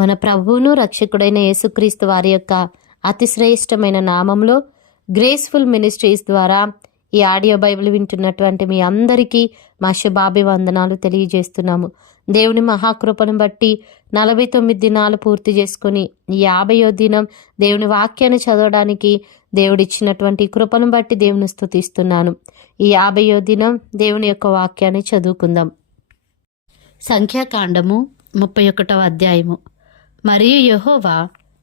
మన ప్రభువును రక్షకుడైన యేసుక్రీస్తు వారి యొక్క అతి శ్రేష్టమైన నామంలో గ్రేస్ఫుల్ మినిస్ట్రీస్ ద్వారా ఈ ఆడియో బైబిల్ వింటున్నటువంటి మీ అందరికీ మా శుభాభివందనాలు తెలియజేస్తున్నాము. దేవుని మహాకృపను బట్టి 49 దినాలు పూర్తి చేసుకుని 50వ దినం దేవుని వాక్యాన్ని చదవడానికి దేవుడిచ్చినటువంటి కృపను బట్టి దేవుని స్తుతిస్తున్నాను. ఈ 50వ దినం దేవుని యొక్క వాక్యాన్ని చదువుకుందాం. సంఖ్యాకాండము 31వ అధ్యాయము. మరియు యెహోవా,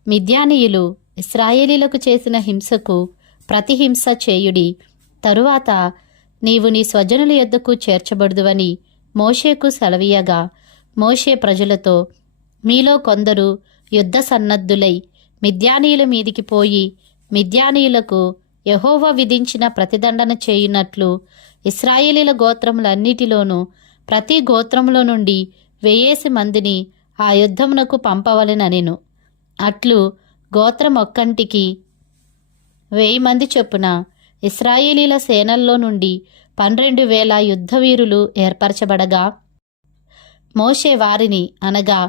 మిద్యానీయులు ఇశ్రాయేలీలకు చేసిన హింసకు ప్రతిహింస చేయుడి. తరువాత నీవు నీ స్వజనుల యొద్దకు చేర్చబడుదువని మోషేకు సెలవీయగా, మోషే ప్రజలతో, మీలో కొందరు యుద్ధ సన్నద్ధులై మిద్యానీయుల మీదికి పోయి మిద్యానీయులకు యెహోవా విధించిన ప్రతిదండన చేయునట్లు ఇశ్రాయేలీల గోత్రములన్నిటిలోనూ ప్రతి గోత్రములో నుండి 1000 మందిని ఆ యుద్ధమునకు పంపవలెననెను. అట్లు గోత్రం ఒక్కంటికి 1000 మంది చొప్పున ఇశ్రాయేలీల సేనల్లో నుండి 12,000 యుద్ధవీరులు ఏర్పరచబడగా, మోషే వారిని అనగా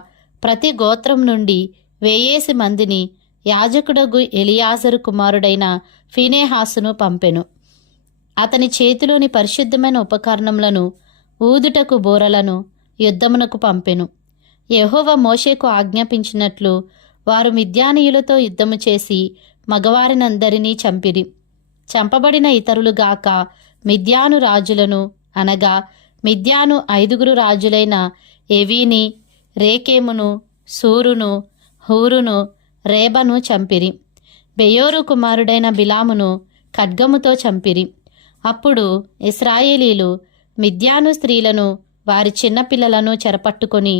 ప్రతి గోత్రం నుండి 1000 మందిని యాజకుడగు ఎలియాజరు కుమారుడైన ఫీనేహాసును పంపెను. అతని చేతిలోని పరిశుద్ధమైన ఉపకరణములను ఊదుటకు బూరలను యుద్ధమునకు పంపెను. యెహోవా మోషేకు ఆజ్ఞాపించినట్లు వారు మిద్యానీయులతో యుద్ధము చేసి మగవారినందరినీ చంపిరి. చంపబడిన ఇతరులుగాక మిద్యాను రాజులను అనగా మిద్యాను 5 రాజులైన ఎవీని, రేకెమును, సూరును, హూరును, రేబను చంపిరి. బెయోరు కుమారుడైన బిలామును ఖడ్గముతో చంపిరి. అప్పుడు ఇశ్రాయేలీలు మిద్యాను స్త్రీలను వారి చిన్నపిల్లలను చెరపట్టుకొని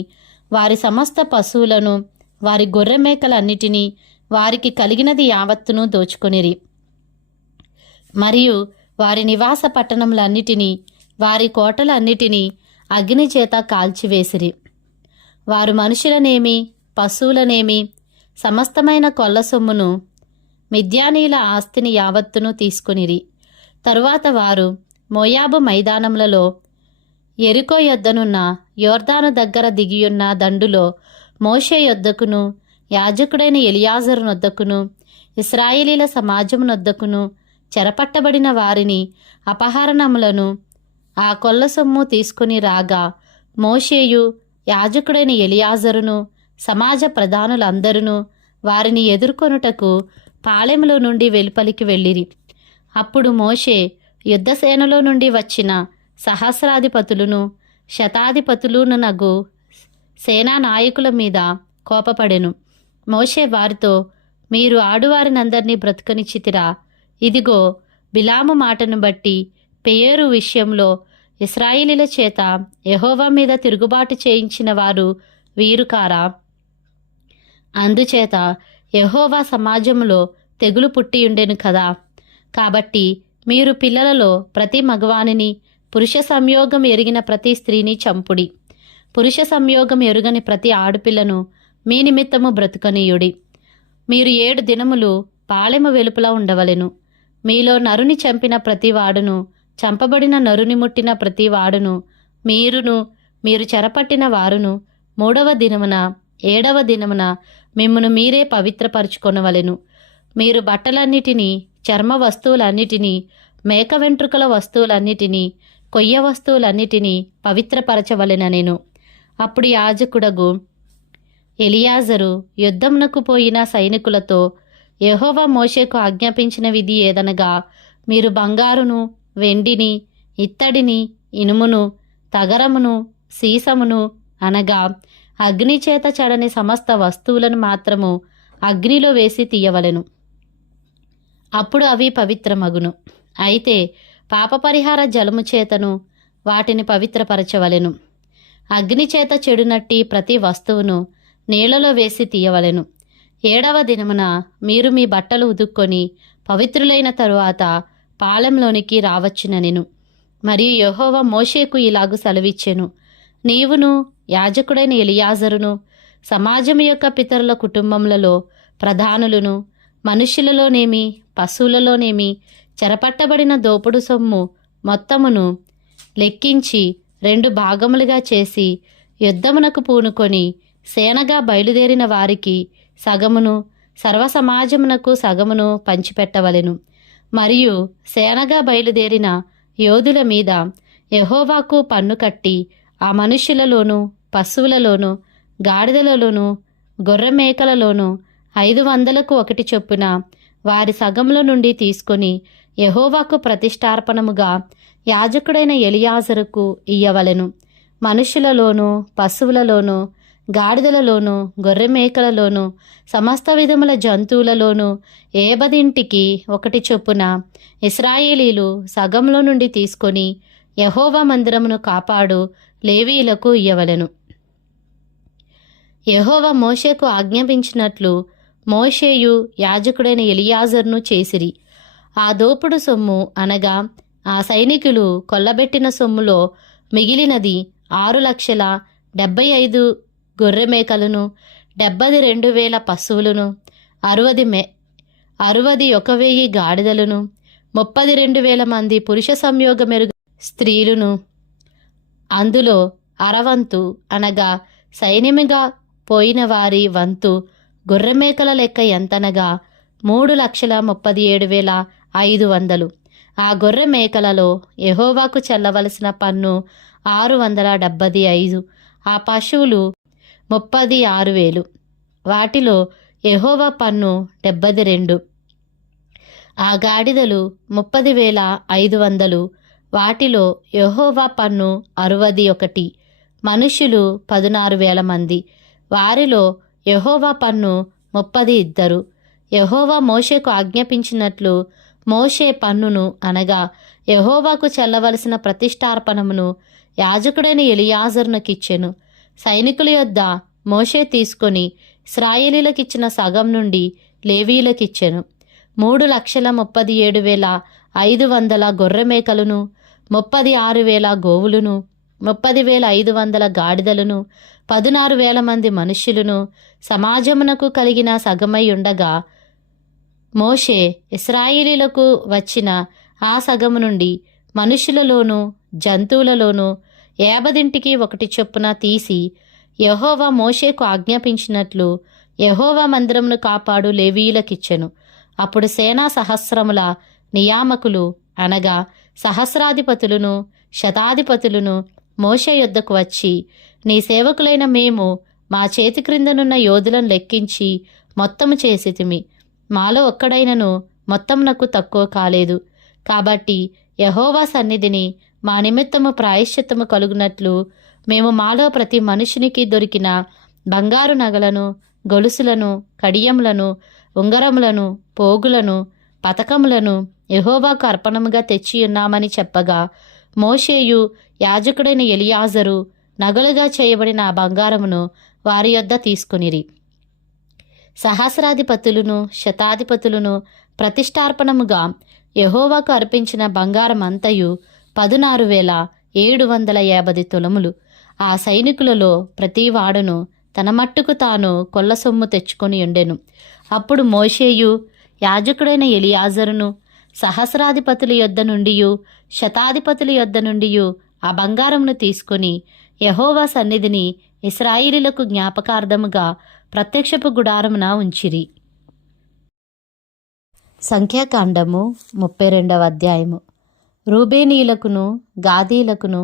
వారి సమస్త పశువులను వారి గొర్రెమేకలన్నిటినీ వారికి కలిగినది యావత్తును దోచుకొనిరి. మరియు వారి నివాస పట్టణములన్నిటినీ వారి కోటలన్నిటినీ అగ్ని చేత కాల్చివేసిరి. వారు మనుషులనేమి పశువులనేమి సమస్తమైన కొల్ల సొమ్మును మిద్యానీయుల ఆస్తిని యావత్తును తీసుకొనిరి. తరువాత వారు మోయాబు మైదానములలో యెరికో యొద్దనున్న యోర్దాను దగ్గర దిగియున్న దండులో మోషే యొద్దకును యాజకుడైన ఎలియాజరునొద్దకును ఇశ్రాయేలీల సమాజమునొద్దకును చెరపట్టబడిన వారిని అపహరణములను ఆ కొల్ల సొమ్ము తీసుకుని రాగా, మోషేయు యాజకుడైన ఎలియాజరును సమాజ ప్రధానులందరూ వారిని ఎదుర్కొనుటకు పాళెములో నుండి వెలుపలికి వెళ్ళిరి. అప్పుడు మోషే యుద్ధసేనలో నుండి వచ్చిన సహస్రాధిపతులను శతాధిపతులునగు సేనా నాయకుల మీద కోపపడెను. మోషే వారితో, మీరు ఆడువారినందరినీ బ్రతుకనిచ్చితిరా? ఇదిగో, బిలాము మాటను బట్టి పెయోరు విషయంలో ఇశ్రాయేలీల చేత యెహోవా మీద తిరుగుబాటు చేయించిన వారు వీరు కారా? అందుచేత యెహోవా సమాజంలో తెగులు పుట్టియుండెను కదా. కాబట్టి మీరు పిల్లలలో ప్రతి మగవానిని, పురుష సంయోగం ఎరిగిన ప్రతి స్త్రీని చంపుడి. పురుష సంయోగం ఎరుగని ప్రతి ఆడపిల్లను మీ నిమిత్తము బ్రతుకనీయుడి. మీరు 7 దినములు పాళెము వెలుపల ఉండవలెను. మీలో నరుని చంపిన ప్రతి వాడును, చంపబడిన నరుని ముట్టిన ప్రతి వాడును, మీరు చెరపట్టిన వారును 3వ దినమున 7వ దినమున మిమ్మును మీరే పవిత్రపరచుకొనవలెను. మీరు బట్టలన్నిటినీ, చర్మ వస్తువులన్నిటినీ, మేక వెంట్రుకల వస్తువులన్నిటినీ, కొయ్య వస్తువులన్నిటినీ పవిత్రపరచవలెననెను. అప్పుడు యాజకుడగు ఎలియాజరు యుద్ధమునకు పోయిన సైనికులతో, యెహోవా మోషేకు ఆజ్ఞాపించిన విధి ఏదనగా, మీరు బంగారును, వెండిని, ఇత్తడిని, ఇనుమును, తగరమును, సీసమును అనగా అగ్నిచేత చెడని సమస్త వస్తువులను మాత్రము అగ్నిలో వేసి తీయవలెను. అప్పుడు అవి పవిత్రమగును. అయితే పాపపరిహార జలము చేతను వాటిని పవిత్రపరచవలెను. అగ్నిచేత చెడునట్టి ప్రతి వస్తువును నీళ్లలో వేసి తీయవలెను. 7వ దినమున మీరు మీ బట్టలు ఉదుక్కొని పవిత్రులైన తరువాత పాళెంలోనికి రావచ్చుననెను. మరియు యెహోవా మోషేకు ఇలాగు సెలవిచ్చెను, నీవును యాజకుడైన ఎలియాజరును సమాజం యొక్క పితరుల కుటుంబములలో ప్రధానులను, మనుష్యులలోనేమి పశువులలోనేమి చెరపట్టబడిన దోపుడు సొమ్ము మొత్తమును లెక్కించి 2 భాగములుగా చేసి యుద్ధమునకు పూనుకొని సేనగా బయలుదేరిన వారికి సగమును, సర్వసమాజమునకు సగమును పంచిపెట్టవలెను. మరియు సేనగా బయలుదేరిన యోధుల మీద యెహోవాకు పన్ను కట్టి ఆ మనుష్యులలోనూ, పశువులలోనూ, గాడిదలలోనూ, గొర్రెమేకలలోనూ 500కు 1 చొప్పున వారి సగంలో నుండి తీసుకొని యెహోవాకు ప్రతిష్టార్పణముగా యాజకుడైన ఎలియాజరుకు ఇయ్యవలెను. మనుష్యులలోనూ, పశువులలోనూ, గాడిదలలోనూ, గొర్రెమేకలలోనూ, సమస్త విధముల జంతువులలోనూ 50 1 చొప్పున ఇశ్రాయేలీలు సగంలో నుండి తీసుకొని యెహోవా మందిరమును కాపాడు లేవీయులకు ఇయ్యవలెను. యెహోవా మోషేకు ఆజ్ఞాపించినట్లు మోషేయు యాజకుడైన ఎలియాజరును చేసిరి. ఆ దోపుడు సొమ్ము అనగా ఆ సైనికులు కొల్లబెట్టిన సొమ్ములో మిగిలినది 6,75,000 గొర్రెమేకలను, 72,000 పశువులను, 61,000 గాడిదలను, 32,000 మంది పురుష సంయోగమెరుగు స్త్రీలను, అందులో అరవంతు అనగా సైన్యముగా పోయిన వారి వంతు గొర్రెమేకల లెక్క ఎంతనగా 3,37,500. ఆ గొర్రె మేకలలో యెహోవాకు చెల్లవలసిన పన్ను 675. ఆ పశువులు 36,000. వాటిలో యెహోవా పన్ను 72. ఆ గాడిదలు 30,500. వాటిలో యెహోవా పన్ను 61. మనుష్యులు 16,000 మంది. వారిలో యెహోవా పన్ను 32. యెహోవా మోషేకు ఆజ్ఞాపించినట్లు మోషే పన్నును అనగా యెహోవాకు చెల్లవలసిన ప్రతిష్టార్పణమును యాజకుడైన ఎలియాజరునకిచ్చెను. సైనికుల యొద్ద మోషే తీసుకొని ఇశ్రాయేలీలకిచ్చిన సగం నుండి లేవీయులకిచ్చెను. 3,37,500 గొర్రెమేకలను, 36,000 గోవులను, 30,500 గాడిదలను, 16,000 మంది మనుష్యులను సమాజమునకు కలిగిన సగమై ఉండగా మోషే ఇశ్రాయేలీలకు వచ్చిన ఆ సగము నుండి మనుష్యులలోనూ జంతువులలోనూ 50 1 చొప్పున తీసి యెహోవా మోషేకు ఆజ్ఞాపించినట్లు యెహోవా మందిరమును కాపాడు లేవీయులకిచ్చెను. అప్పుడు సేనా సహస్రముల నియామకులు అనగా సహస్రాధిపతులను, శతాధిపతులను మోషే యొద్దకు వచ్చి, నీ సేవకులైన మేము మా చేతి క్రిందనున్న యోధులను లెక్కించి మొత్తము చేసితిమి. మాలో ఒక్కడైనను మొత్తమునకు తక్కువ కాలేదు. కాబట్టి యెహోవా సన్నిధిని మా నిమిత్తము ప్రాయశ్చిత్తము కలుగునట్లు మేము మాలో ప్రతి మనుషునికి దొరికిన బంగారు నగలను, గొలుసులను, కడియములను, ఉంగరములను, పోగులను, పతకములను యెహోవాకు అర్పణముగా తెచ్చియున్నామని చెప్పగా మోషేయు యాజకుడైన ఎలియాజరు నగలుగా చేయబడిన ఆ బంగారమును వారి యొద్ద తీసుకొనిరి. సహస్రాధిపతులను, శతాధిపతులను ప్రతిష్టార్పణముగా యెహోవాకు అర్పించిన బంగారం అంతయు 16,750 తులములు. ఆ సైనికులలో ప్రతివాడును తన మట్టుకు తాను కొల్ల సొమ్ము తెచ్చుకొని ఉండెను. అప్పుడు మోషేయు యాజకుడైన ఎలియాజరును సహస్రాధిపతుల యొద్ద నుండియు శతాధిపతుల యొద్ద నుండియు ఆ బంగారమును తీసుకొని యెహోవా సన్నిధిని ఇశ్రాయేలీలకు జ్ఞాపకార్థముగా ప్రత్యక్షపు గుడారమున ఉంచిరి. సంఖ్యాకాండము 32వ అధ్యాయము. రూబేనీయులకును గాదీలకును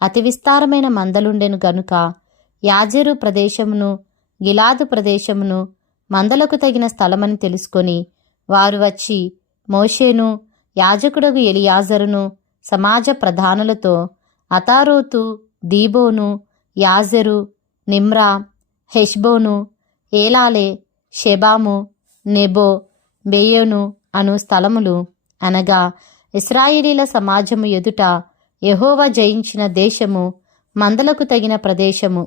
అతి విస్తారమైన మందలుండెను గనుక యాజెరు ప్రదేశమును గిలాదు ప్రదేశమును మందలకు తగిన స్థలమని తెలుసుకొని వారు వచ్చి మోషేను యాజకుడగు ఎలియాజరును సమాజ ప్రధానులతో అతారోతు, దీబోను, యాజెరు, నిమ్రా, హెష్బోను, ఏలాలే, షెబాము, నెబో, బెయోను అను స్థలములు అనగా ఇశ్రాయేలీల సమాజము ఎదుట యెహోవా జయించిన దేశము, మందలకు తగిన ప్రదేశము.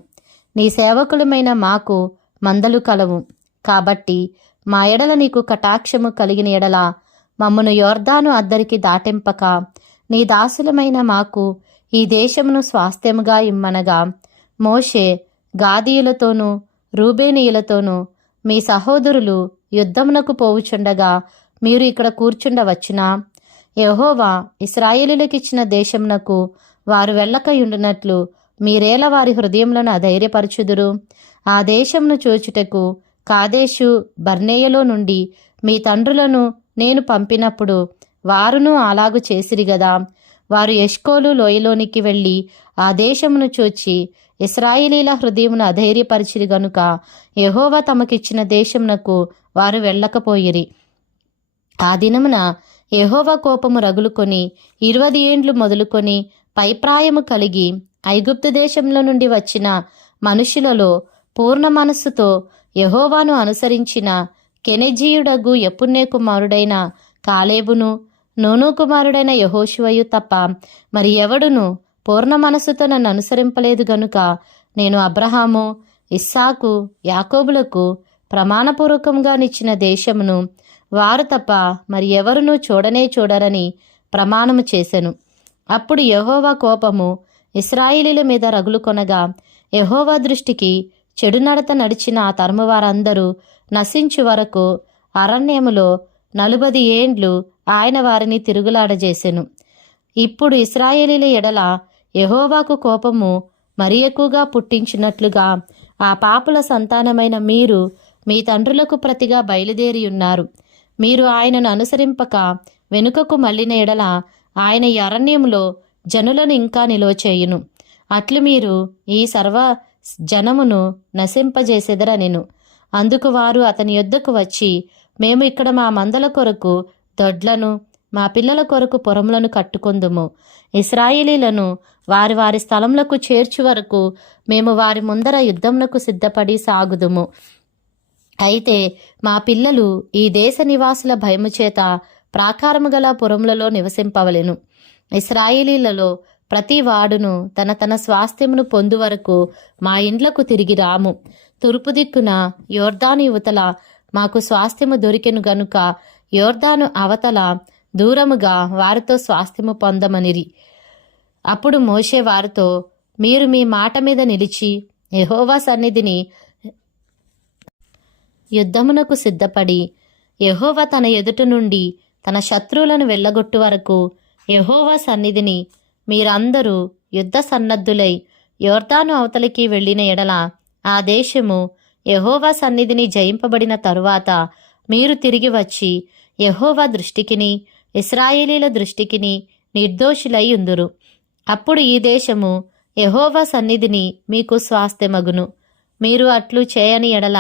నీ సేవకులమైన మాకు మందలు కలవు. కాబట్టి మా ఎడల నీకు కటాక్షము కలిగిన ఎడల మమ్మను యొర్దాను అద్దరికి దాటింపక నీ దాసులమైన మాకు ఈ దేశమును స్వాస్థ్యముగా ఇమ్మనగా మోషే గాదీయులతోనూ రూబేనీయులతోనూ, మీ సహోదరులు యుద్ధమునకు పోవుచుండగా మీరు ఇక్కడ కూర్చుండవచ్చునా? యెహోవా ఇశ్రాయేలీలకిచ్చిన దేశమునకు వారు వెళ్ళకయుండునట్లు మీరేలా వారి హృదయములను అధైర్యపరచుదురు? ఆ దేశమును చూచుటకు కాదేశు బర్నేయలో నుండి మీ తండ్రులను నేను పంపినప్పుడు వారును అలాగు చేసిరి గదా. వారు ఎష్కోలు లోయలోనికి వెళ్ళి ఆ దేశమును చూచి ఇశ్రాయేలీల హృదయమును అధైర్యపరిచిరి గనుక యెహోవా తమకిచ్చిన దేశమునకు వారు వెళ్ళకపోయిరి. ఆ దినమున యెహోవా కోపము రగులుకొని 20 ఏండ్లు మొదలుకొని పైప్రాయము కలిగి ఐగుప్తు దేశంలో నుండి వచ్చిన మనుషులలో పూర్ణ మనస్సుతో యెహోవాను అనుసరించిన కెనెజీయుడగు యెఫున్నె కుమారుడైన కాలేబును నూను కుమారుడైన యెహోషువయు తప్ప మరి ఎవడును పూర్ణ మనస్సుతో నన్ను అనుసరింపలేదు గనుక నేను అబ్రహాము, ఇస్సాకు, యాకోబులకు ప్రమాణపూర్వకంగా నిచ్చిన దేశమును వారు తప్ప మరి ఎవరునూ చూడనే చూడరని ప్రమాణము చేసెను. అప్పుడు యెహోవా కోపము ఇశ్రాయేలీల మీద రగులుకొనగా యెహోవా దృష్టికి చెడు నడత నడిచిన ఆ తరము వారందరూ నశించు వరకు అరణ్యములో 40 ఏండ్లు ఆయన వారిని తిరుగులాడజేసెను. ఇప్పుడు ఇశ్రాయేలీల ఎడల యెహోవాకు కోపము మరి ఎక్కువగా పుట్టించినట్లుగా ఆ పాపుల సంతానమైన మీరు మీ తండ్రులకు ప్రతిగా బయలుదేరి ఉన్నారు. మీరు ఆయనను అనుసరింపక వెనుకకు మళ్ళిన ఎడల ఆయన ఈ అరణ్యములో జనులను ఇంకా నిలువచేయును. అట్లు మీరు ఈ సర్వ జనమును నశింపజేసెదరనెను. అందుకు వారు అతని యొద్దకు వచ్చి, మేము ఇక్కడ మా మందల కొరకు దొడ్లను, మా పిల్లల కొరకు పొరములను కట్టుకొందుము. ఇశ్రాయేలీలను వారి వారి స్థలములకు చేర్చు వరకు మేము వారి ముందర యుద్ధమునకు సిద్ధపడి సాగుదుము. అయితే మా పిల్లలు ఈ దేశ నివాసుల భయము చేత ప్రాకారము గల పురములలో నివసింపవలెను. ఇశ్రాయేలీలలో ప్రతి వాడును తన తన స్వాస్థ్యమును పొందు వరకు మా ఇండ్లకు తిరిగి రాము. తూర్పు దిక్కున యోర్దాను యువతల మాకు స్వాస్థ్యము దొరికెను గనుక యోర్దాను అవతల దూరముగా వారితో స్వాస్థ్యము పొందమనిరి. అప్పుడు మోషే వారితో, మీరు మీ మాట మీద నిలిచి యెహోవా సన్నిధిని యుద్ధమునకు సిద్ధపడి యెహోవా తన ఎదుట నుండి తన శత్రువులను వెళ్ళగొట్టు వరకు యెహోవా సన్నిధిని మీరందరూ యుద్ధ సన్నద్ధులై యోర్దాను అవతలికి వెళ్ళిన ఎడల ఆ దేశము యెహోవా సన్నిధిని జయింపబడిన తరువాత మీరు తిరిగి వచ్చి యెహోవా దృష్టికిని ఇశ్రాయేలీల దృష్టికిని నిర్దోషులై ఉందురు. అప్పుడు ఈ దేశము యెహోవా సన్నిధిని మీకు స్వాస్థ్యమగును. మీరు అట్లు చేయని ఎడల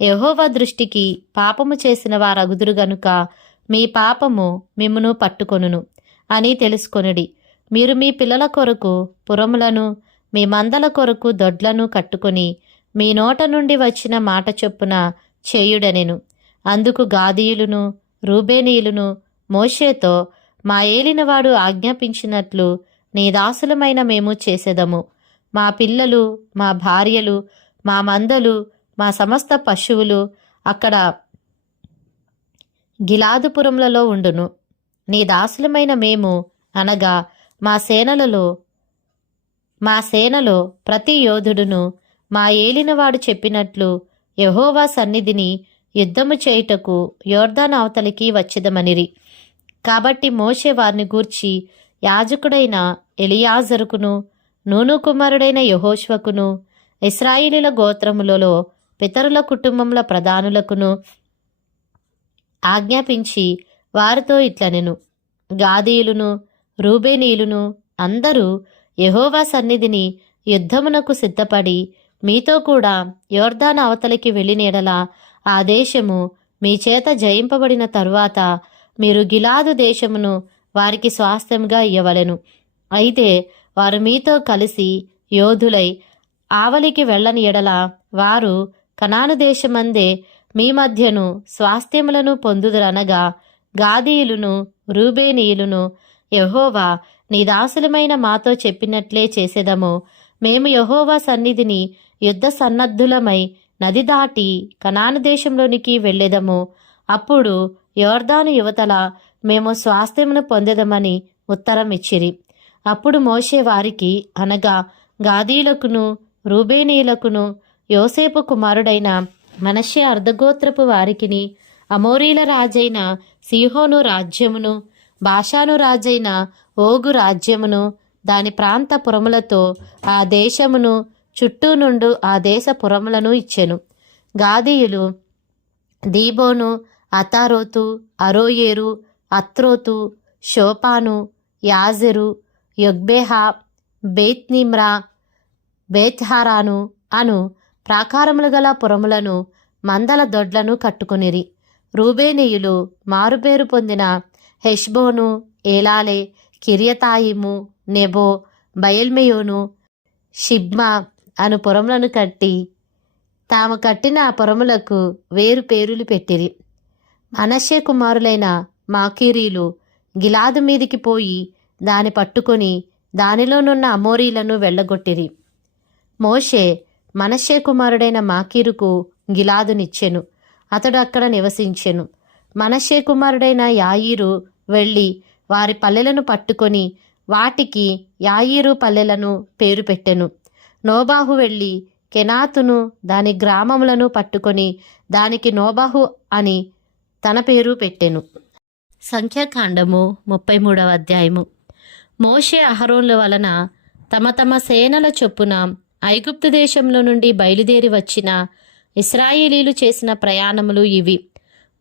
యెహోవా దృష్టికి పాపము చేసిన వారగుదురు గనుక మీ పాపము మిమ్మును పట్టుకొనును అని తెలుసుకొనుడి. మీరు మీ పిల్లల కొరకు పురములను, మీ మందల కొరకు దొడ్లను కట్టుకొని మీ నోట నుండి వచ్చిన మాట చొప్పున చేయుడనెను. అందుకు గాదీయులును రూబేనీయులును మోషేతో, మా ఏలినవాడు ఆజ్ఞాపించినట్లు నీ దాసులమైన మేము చేసేదము. మా పిల్లలు, మా భార్యలు, మా మందలు, మా సమస్త పశువులు అక్కడ గిలాదుపురములలో ఉండును. నీ దాసులమైన మేము అనగా మా సేనలో ప్రతి యోధుడును మా ఏలినవాడు చెప్పినట్లు యెహోవా సన్నిధిని యుద్ధము చేయుటకు యోర్దాను అవతలికి వచ్చెదమనిరి. కాబట్టి మోషే వారిని గూర్చి యాజకుడైన ఎలియాజరుకును నూను కుమారుడైన యెహోషువకును ఇశ్రాయేలీల గోత్రములలో పితరుల కుటుంబముల ప్రధానులకును ఆజ్ఞాపించి వారితో ఇట్లనెను, గాదీయులును రూబేనీయులును అందరూ యెహోవా సన్నిధిని యుద్ధమునకు సిద్ధపడి మీతో కూడా యోర్దాను అవతలికి వెళ్ళిన ఎడల ఆ దేశము మీ చేత జయింపబడిన తరువాత మీరు గిలాదు దేశమును వారికి స్వాస్థ్యంగా ఇయ్యవలెను. అయితే వారు మీతో కలిసి యోధులై ఆవలికి వెళ్ళని ఎడల వారు కనాను దేశమందే మీ మధ్యను స్వాస్థ్యములను పొందుదురనగా గాదీయులును రూబేనీయులును యెహోవా నీ దాసులమైన మాతో చెప్పినట్లే చేసేదము. మేము యెహోవా సన్నిధిని యుద్ధ సన్నద్ధులమై నది దాటి కనాను దేశంలోనికి వెళ్ళేదము. అప్పుడు యోర్దాను యువతల మేము స్వాస్థ్యమును పొందెదమని ఉత్తరం ఇచ్చిరి. అప్పుడు మోషే వారికి అనగా గాదీయులకును రూబేనీయులకును యోసేపు కుమారుడైన మనష్షే అర్ధగోత్రపు వారికిని అమోరీల రాజైన సీహోను రాజ్యమును బాషాను రాజైన ఓగు రాజ్యమును దాని ప్రాంత పురములతో ఆ దేశమును చుట్టూ నుండు ఆ దేశ పురములను ఇచ్చెను. గాదీయులు దీబోను, అతారోతు, అరోయేరు, అత్రోతు, షోపాను, యాజెరు, యొగ్బేహా, బేత్నిమ్రా, బేత్హారాను అను ప్రాకారములు గల పురములను మందల దొడ్లను కట్టుకొనిరి. రూబేనీయులు మారుపేరు పొందిన హెష్బోను, ఏలాలే, కిరియతాయిము, నెబో, బయల్మెయోను, షిబ్మా అను పురములను కట్టి తాము కట్టిన ఆ పురములకు వేరు పేరులు పెట్టిరి. మనష్షే కుమారులైన మాకీరీలు గిలాదు మీదికి పోయి దాని పట్టుకొని దానిలోనున్న అమోరీలను వెళ్ళగొట్టిరి. మోషే మనష్షే కుమారుడైన మాకీరుకు గిలాదునిచ్చెను. అతడు అక్కడ నివసించెను. మనష్షే కుమారుడైన యాయీరు వెళ్ళి వారి పల్లెలను పట్టుకొని వాటికి యాయీరు పల్లెలను పేరు పెట్టెను. నోబాహు వెళ్ళి కెనాతును దాని గ్రామములను పట్టుకొని దానికి నోబాహు అని తన పేరు పెట్టెను. సంఖ్యాకాండము 33వ అధ్యాయము. మోషే అహరోన్ల వలన తమ తమ సేనల చొప్పున ఐగుప్తు దేశంలో నుండి బయలుదేరి వచ్చిన ఇశ్రాయేలీలు చేసిన ప్రయాణములు ఇవి.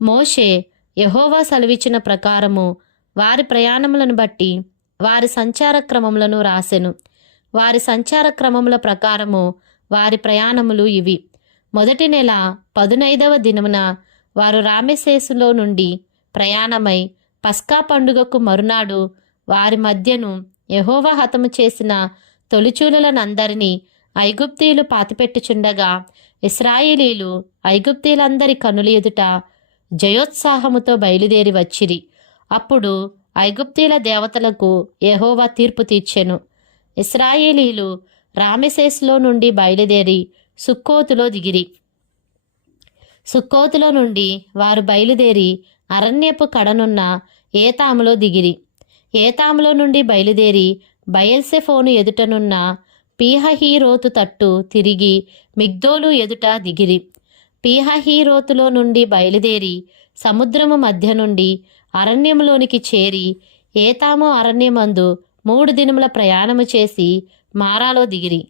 మోషే యెహోవా సెలవిచ్చిన ప్రకారము వారి ప్రయాణములను బట్టి వారి సంచార క్రమములను రాసెను. వారి సంచార క్రమముల ప్రకారము వారి ప్రయాణములు ఇవి. మొదటి నెల 15వ దినమున వారు రామెసేసులో నుండి ప్రయాణమై పస్కా పండుగకు మరునాడు వారి మధ్యను యెహోవా హతము చేసిన తొలిచూలులనందరినీ ఐగుప్తీయులు పాతిపెట్టుచుండగా ఇశ్రాయేలీలు ఐగుప్తీయులందరి కనుల ఎదుట జయోత్సాహముతో బయలుదేరి వచ్చిరి. అప్పుడు ఐగుప్తీయుల దేవతలకు యెహోవా తీర్పు తీర్చెను. ఇశ్రాయేలీలు రామెసేసులో నుండి బయలుదేరి సుక్కోతులో దిగిరి. సుక్కోతులో నుండి వారు బయలుదేరి అరణ్యపు కడనున్న ఏతాములో దిగిరి. ఏతాములో నుండి బయలుదేరి బయల్సెఫోను ఎదుటనున్న పీహహీరోతు తట్టు తిరిగి మిగ్దోలు ఎదుట దిగిరి. పీహహీరోతులో నుండి బయలుదేరి సముద్రము మధ్య నుండి అరణ్యములోనికి చేరి ఏతాము అరణ్యమందు 3 దినముల ప్రయాణము చేసి మారాలో దిగిరి.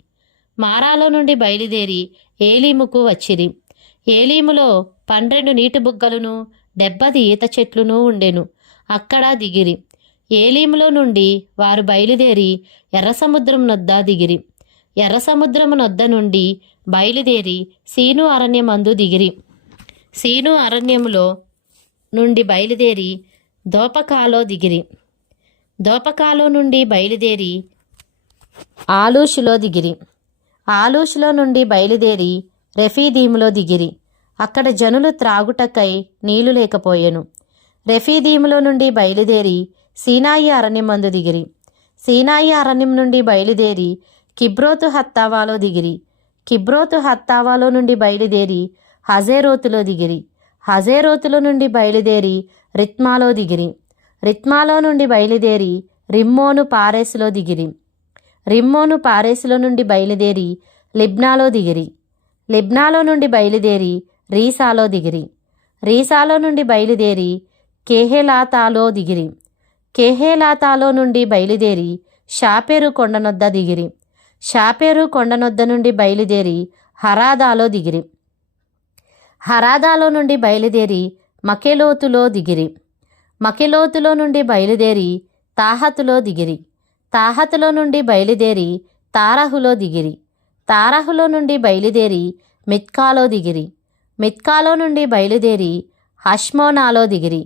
మారాలో నుండి బయలుదేరి ఏలీముకు వచ్చిరి. ఏలీములో 12 నీటి బుగ్గలును 70 ఈత చెట్లును ఉండెను. అక్కడ దిగిరి. ఏలీములో నుండి వారు బయలుదేరి ఎర్రసముద్రం నొద్ద దిగిరి. ఎర్రసముద్రము నొద్ద నుండి బయలుదేరి సీను అరణ్యమందు దిగిరి. సీను అరణ్యములో నుండి బయలుదేరి దోపకాలో దిగిరి. దోపకాలో నుండి బయలుదేరి ఆలూషులో దిగిరి. ఆలూషులో నుండి బయలుదేరి రెఫీదీములో దిగిరి. అక్కడ జనులు త్రాగుటకై నీళ్లు లేకపోయెను. రెఫీదీములో నుండి బయలుదేరి సీనాయి అరణ్యమందు దిగిరి. సీనాయి అరణ్యం నుండి బయలుదేరి కిబ్రోతు హత్తావాలో దిగిరి. కిబ్రోతు హత్తావాలో నుండి బయలుదేరి హజేరోతులో దిగిరి. హజేరోతులో నుండి బయలుదేరి రిత్మాలో దిగిరి. రిత్మాలో నుండి బయలుదేరి రిమ్మోను పారేసులో దిగిరి. రిమ్మోను పారేసులో నుండి బయలుదేరి లిబ్నాలో దిగిరి. లిబ్నాలో నుండి బయలుదేరి రీసాలో దిగిరి. రీసాలో నుండి బయలుదేరి కేహేలాతాలో దిగిరి. కేహేలాతాలో నుండి బయలుదేరి షాపెరు కొండనొద్ద దిగిరి. షాపెరు కొండనొద్ద నుండి బయలుదేరి హరాదాలో దిగిరి. హరాదాలో నుండి బయలుదేరి మకెలోతులో దిగిరి. మకెలోతులో నుండి బయలుదేరి తాహతులో దిగిరి. తాహతులో నుండి బయలుదేరి తారహులో దిగిరి. తారహులో నుండి బయలుదేరి మిత్కాలో దిగిరి. మిత్కాలో నుండి బయలుదేరి హష్మోనాలో దిగిరి.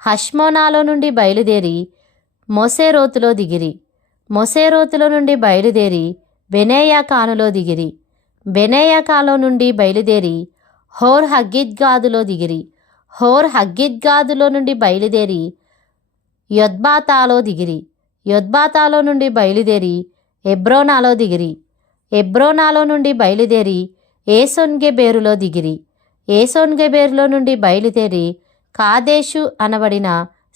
హష్మోనాలో నుండి బయలుదేరి మొసేరోతులో దిగిరి. మొసేరోతులో నుండి బయలుదేరి బెనేయాకానులో దిగిరి. బెనేయాకాలో నుండి బయలుదేరి హోర్ హగ్గిద్గాదులో దిగిరి. హోర్ హగ్గిద్గాదులో నుండి బయలుదేరి యొద్బాతాలో దిగిరి. యొద్బాతాలో నుండి బయలుదేరి ఎబ్రోనాలో దిగిరి. ఎబ్రోనాలో నుండి బయలుదేరి ఏసోన్గెబేరులో దిగిరి. ఏసోన్గెబేరులో నుండి బయలుదేరి కాదేషు అనబడిన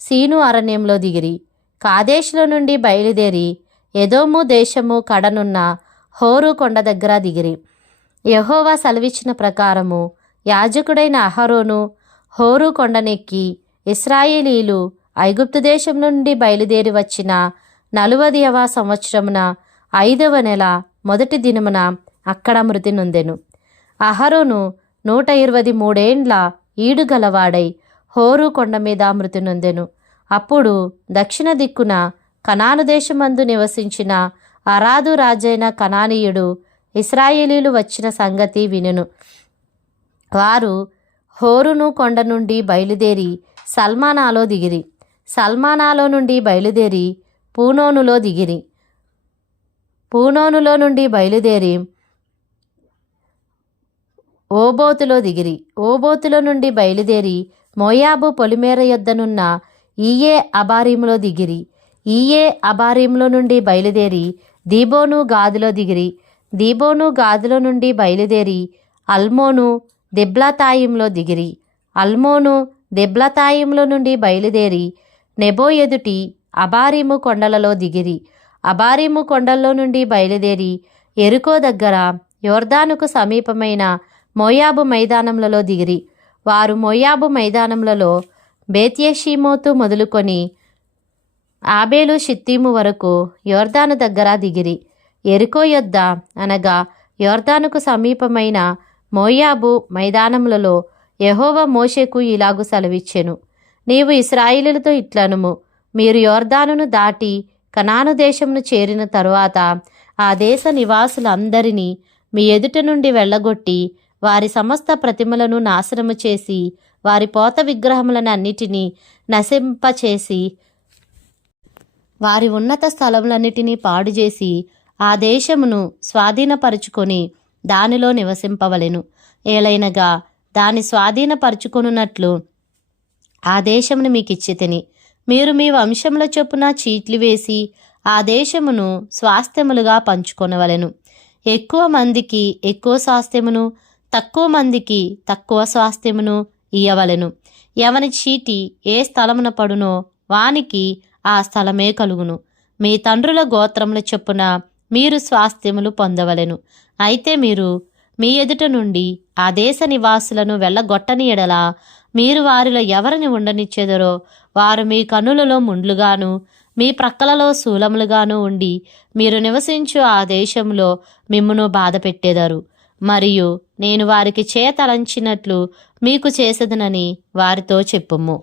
సీను అరణ్యంలో దిగిరి. కాదేశులో నుండి బయలుదేరి ఎదోము దేశము కడనున్న హోరు కొండ దగ్గర దిగిరి. యెహోవా సెలవిచ్చిన ప్రకారము యాజకుడైన అహరోను హోరు కొండనెక్కి ఇశ్రాయేలీలు ఐగుప్తు దేశం నుండి బయలుదేరి వచ్చిన 40వ సంవత్సరమున 5వ నెల మొదటి దినమున అక్కడ మృతి నొందెను. అహరోను 123 ఏండ్ల ఈడు గలవాడై హోరు కొండ మీద మృతి నొందెను. అప్పుడు దక్షిణ దిక్కున కనాను దేశమందు నివసించిన అరాదు రాజైన కనానీయుడు ఇశ్రాయేలీలు వచ్చిన సంగతి వినెను. వారు హోరును కొండ నుండి బయలుదేరి సల్మానాలో దిగిరి. సల్మానాలో నుండి బయలుదేరి పూనోనులో దిగిరి. పూనోనులో నుండి బయలుదేరి ఓబోతులో దిగిరి. ఓబోతులో నుండి బయలుదేరి మోయాబు పొలిమేర యొద్దనున్న ఈయే అబారీములో దిగిరి. ఈయే అబారీములో నుండి బయలుదేరి దీబోను గాదులో దిగిరి. దీబోను గాదులో నుండి బయలుదేరి అల్మోను దెబ్లతాయింలో దిగిరి. అల్మోను దెబ్లతాయింలో నుండి బయలుదేరి నెబో ఎదుటి అబారీము కొండలలో దిగిరి. అబారీము కొండల్లో నుండి బయలుదేరి ఎరుకో దగ్గర యోర్దానుకు సమీపమైన మోయాబు మైదానములలో దిగిరి. వారు మోయాబు మైదానములలో బేత్యషీమోతు మొదలుకొని ఆబేలు షిత్తీము వరకు యోర్దాను దగ్గర దిగిరి. ఎరుకో యొద్ద అనగా యోర్దానుకు సమీపమైన మోయాబు మైదానములలో యెహోవా మోషేకు ఇలాగు సెలవిచ్చెను. నీవు ఇశ్రాయేలీయులతో ఇట్లనుము, మీరు యోర్దానును దాటి కనాను దేశమును చేరిన తరువాత ఆ దేశ నివాసులందరినీ మీ ఎదుట నుండి వెళ్ళగొట్టి వారి సమస్త ప్రతిమలను నాశనము చేసి వారి పోత విగ్రహములను అన్నిటినీ నశింపచేసి వారి ఉన్నత స్థలములన్నిటినీ పాడు చేసి ఆ దేశమును స్వాధీనపరుచుకొని దానిలో నివసింపవలెను. ఏలైనగా దాని స్వాధీనపరుచుకొనున్నట్లు ఆ దేశమును మీకు ఇచ్చితిని. మీరు మీ వంశముల చొప్పున చీట్లు వేసి ఆ దేశమును స్వాస్థ్యములుగా పంచుకొనవలెను. ఎక్కువ మందికి ఎక్కువ స్వాస్థ్యమును, తక్కువ మందికి తక్కువ స్వాస్థ్యమును ఇయ్యవలెను. ఎవని చీటి ఏ స్థలమున పడునో వానికి ఆ స్థలమే కలుగును. మీ తండ్రుల గోత్రముల చొప్పున మీరు స్వాస్థ్యములు పొందవలెను. అయితే మీరు మీ ఎదుట నుండి ఆ దేశ నివాసులను వెళ్ళగొట్టని ఎడల మీరు వారిలో ఎవరిని ఉండనిచ్చెదరో వారు మీ కన్నులలో ముండ్లుగాను మీ ప్రక్కలలో శూలములుగాను ఉండి మీరు నివసించు ఆ దేశంలో మిమ్మును బాధ పెట్టెదరు. మరియు నేను వారికి చేయతలంచినట్లు మీకు చేసేదనని వారితో చెప్పుము.